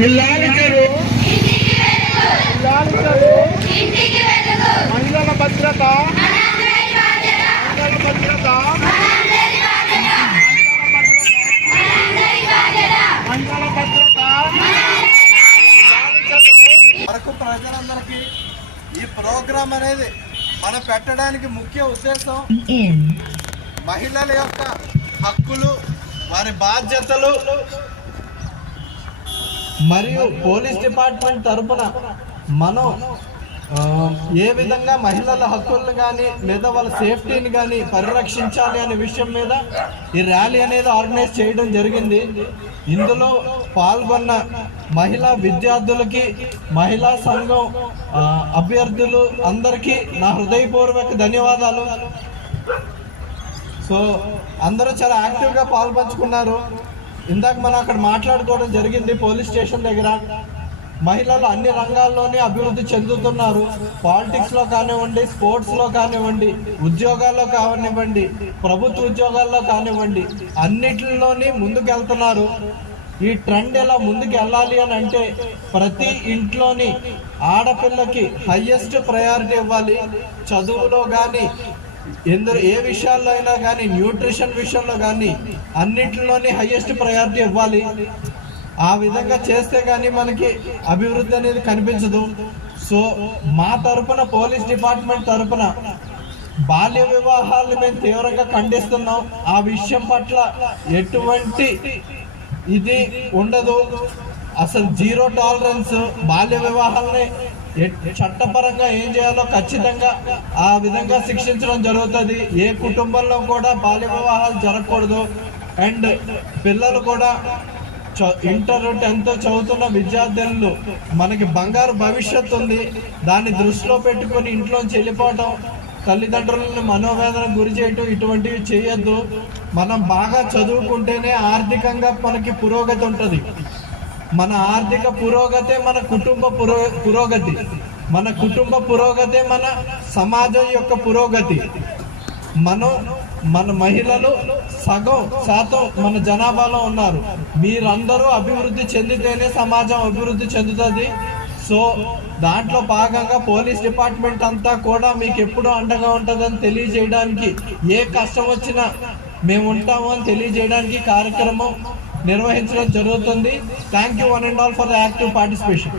ఇల్లాలికలు మహిళల భద్రత వరకు ప్రజలందరికీ ఈ ప్రోగ్రాం అనేది మనం పెట్టడానికి ముఖ్య ఉద్దేశం మహిళల యొక్క హక్కులు, వారి బాధ్యతలు మరియు పోలీస్ డిపార్ట్మెంట్ తరఫున మనం ఏ విధంగా మహిళల హక్కులను కానీ లేదా వాళ్ళ సేఫ్టీని కానీ పరిరక్షించాలి అనే విషయం మీద ఈ ర్యాలీ అనేది ఆర్గనైజ్ చేయడం జరిగింది. ఇందులో పాల్గొన్న మహిళా విద్యార్థులకి, మహిళా సంఘం అభ్యర్థులు అందరికీ నా హృదయపూర్వక ధన్యవాదాలు. సో అందరూ చాలా యాక్టివ్గా పాల్పంచుకున్నారు. ఇందాక మనం అక్కడ మాట్లాడుకోవడం జరిగింది పోలీస్ స్టేషన్ దగ్గర. మహిళలు అన్ని రంగాల్లోనే అభివృద్ధి చెందుతున్నారు. పాలిటిక్స్లో కానివ్వండి, స్పోర్ట్స్లో కానివ్వండి, ఉద్యోగాల్లో కానివ్వండి, ప్రభుత్వ ఉద్యోగాల్లో కానివ్వండి, అన్నిటిలోని ముందుకెళ్తున్నారు. ఈ ట్రెండ్ ఎలా ముందుకు వెళ్ళాలి అని అంటే ప్రతి ఇంట్లోని ఆడపిల్లకి హయ్యెస్ట్ ప్రయారిటీ ఇవ్వాలి. చదువులో కానీ, ఏ విషయాల్లో అయినా కానీ, న్యూట్రిషన్ విషయంలో కానీ అన్నింటిలోని హైయెస్ట్ ప్రయారిటీ ఇవ్వాలి. ఆ విధంగా చేస్తే కానీ మనకి అభివృద్ధి అనేది కనిపించదు. సో మా తరపున, పోలీస్ డిపార్ట్మెంట్ తరపున బాల్య వివాహాలను మేము తీవ్రంగా ఖండిస్తున్నాం. ఆ విషయం పట్ల ఎటువంటి ఇది ఉండదు. అసలు జీరో టాలరెన్స్. బాల్య వివాహాలని చట్టపరంగా ఏం చేయాలో ఖచ్చితంగా ఆ విధంగా శిక్షించడం జరుగుతుంది. ఏ కుటుంబంలో కూడా బాల్య వివాహాలు జరగకూడదు. అండ్ పిల్లలు కూడా ఇంటర్ 10th చదువుతున్న విద్యార్థులు, మనకి బంగారు భవిష్యత్తు ఉంది. దాన్ని దృష్టిలో పెట్టుకొని ఇంట్లోంచి వెళ్ళిపోవటం, తల్లిదండ్రులను మనోవేదనకు గురి చేయటం, ఇటువంటివి చేయొద్దు. మనం బాగా చదువుకుంటేనే ఆర్థికంగా మనకి పురోగతి ఉంటుంది. మన ఆర్థిక పురోగతే మన కుటుంబ పురోగతి, మన కుటుంబ పురోగతే మన సమాజం యొక్క పురోగతి. మన మహిళలు సగం శాతం మన జనాభాలో ఉన్నారు. మీరందరూ అభివృద్ధి చెందితేనే సమాజం అభివృద్ధి చెందుతుంది. సో దాంట్లో భాగంగా పోలీస్ డిపార్ట్మెంట్ అంతా కూడా మీకు ఎప్పుడూ అండగా ఉంటుందని తెలియజేయడానికి, ఏ కష్టం వచ్చినా మేము ఉంటాము అని తెలియజేయడానికి కార్యక్రమం నిర్వహించడం జరుగుతుంది. Thank you one and all for the active participation.